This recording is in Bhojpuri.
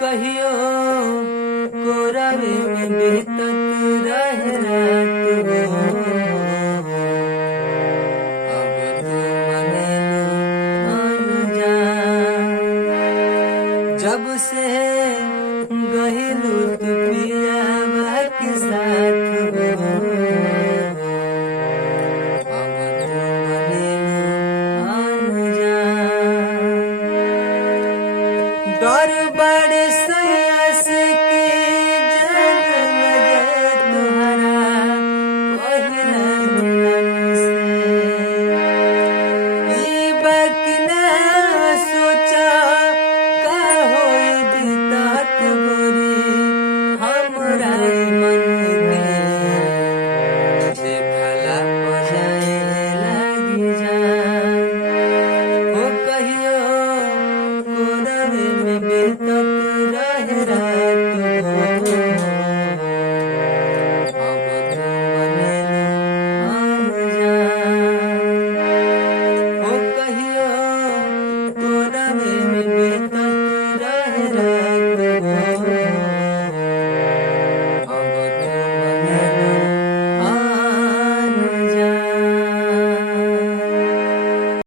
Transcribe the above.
कहियो कोरवे में बेतत रहे रात हो। अब तू मनेलू अनुजा, जब से गहिलू तू पियावा के साथ हो। अब तू मनेलू अनुजा, डर बड़े सयास के जन लगे तुहरा पहिला मिलन से। ई बकना सोचा का होई बितात गोरी हमरा मन के देखला बजाए लगी जा। हो कहियो कोरवे में